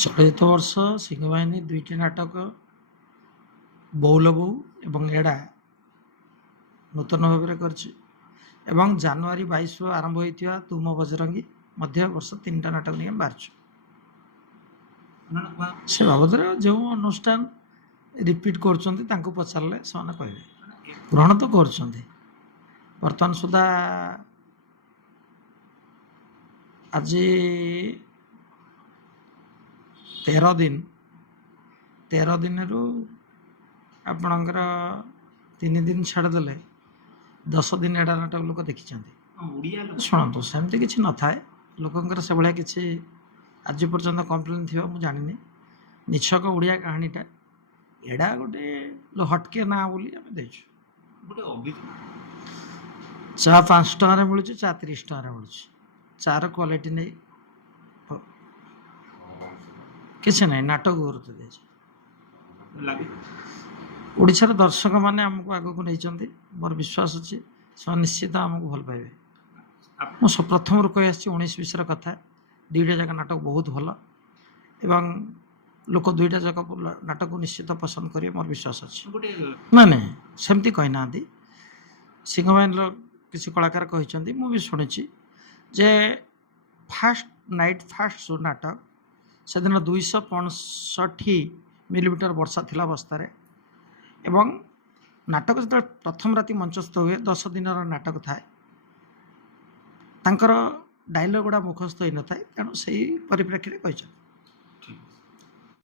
ଚଳିତ ବର୍ଷ ସିଂହବାହିନୀ 2ଟି ନାଟକ ବଉଲ ବୋଉ ଏବଂ ଏଡ଼ା ନୂତନ ଭାବରେ କରିଛି ଏବଂ ଜାନୁଆରୀ 22 ଆରମ୍ଭ ହୋଇଥିବା ତୁମ ବଜରଙ୍ଗୀ ମଧ୍ୟ ବର୍ଷ 3ଟା ନାଟକ ନେଇ ଆମେ ବାହାରିଛୁ। ସେ ବାବଦରେ ଯେଉଁ ଅନୁଷ୍ଠାନ ରିପିଟ୍ କରୁଛନ୍ତି ତାଙ୍କୁ ପଚାରିଲେ ସେମାନେ କହିବେ। ଗ୍ରହଣ ତ କରୁଛନ୍ତି। ବର୍ତ୍ତମାନ ସୁଦ୍ଧା ଆଜି 13 ଦିନରୁ ଆପଣଙ୍କର 3 ଦିନ ଛାଡ଼ିଦେଲେ 10 ଦିନ ଏଡ଼ା ନାଟକ ଲୋକ ଦେଖିଛନ୍ତି। ଶୁଣନ୍ତୁ, ସେମିତି କିଛି ନଥାଏ। ଲୋକଙ୍କର ସେଭଳିଆ କିଛି ଆଜି ପର୍ଯ୍ୟନ୍ତ କମ୍ପ୍ଲେନ୍ ଥିବା ମୁଁ ଜାଣିନି। ନିଛକ ଓଡ଼ିଆ କାହାଣୀଟା ଏଡ଼ା ଗୋଟେ ହଟକେ ନାଁ ବୋଲି ଆମେ ଦେଇଛୁ। ଚା 5 ଟଙ୍କାରେ ମିଳୁଛି, ଚା 30 ଟଙ୍କାରେ ମିଳୁଛି। ଚାର କ୍ୱାଲିଟି ନେଇ କିଛି ନାହିଁ, ନାଟକ ଗୁରୁତ୍ୱ ଦିଆଯାଏ। ଓଡ଼ିଶାର ଦର୍ଶକମାନେ ଆମକୁ ଆଗକୁ ନେଇଛନ୍ତି। ମୋର ବିଶ୍ୱାସ ଅଛି ସେମାନେ ନିଶ୍ଚିତ ଆମକୁ ଭଲ ପାଇବେ। ମୁଁ ପ୍ରଥମରୁ କହି ଆସିଛି 19-20ର କଥା। 2ଟା ଯାକ ନାଟକ ବହୁତ ଭଲ ଏବଂ ଲୋକ 2ଟା ଯାକ ନାଟକକୁ ନିଶ୍ଚିତ ପସନ୍ଦ କରିବେ, ମୋର ବିଶ୍ୱାସ ଅଛି। ନାଇଁ ସେମିତି କହିନାହାନ୍ତି। ସିଂହବାହିନୀର କିଛି କଳାକାର କହିଛନ୍ତି, ମୁଁ ବି ଶୁଣିଛି ଯେ ଫାଷ୍ଟ ନାଇଟ୍ ଫାଷ୍ଟ ଶୋ ନାଟକ ସେଦିନ 265 ମିଲିମିଟର ବର୍ଷା ଥିଲା ଅବସ୍ଥାରେ ଏବଂ ନାଟକ ଯେତେବେଳେ ପ୍ରଥମ ରାତି ମଞ୍ଚସ୍ଥ ହୁଏ, 10 ଦିନର ନାଟକ ଥାଏ, ତାଙ୍କର ଡାଇଲଗ୍ ଗୁଡ଼ା ମୁଖସ୍ଥ ହୋଇନଥାଏ। ତେଣୁ ସେଇ ପରିପ୍ରେକ୍ଷୀରେ କହିଛନ୍ତି।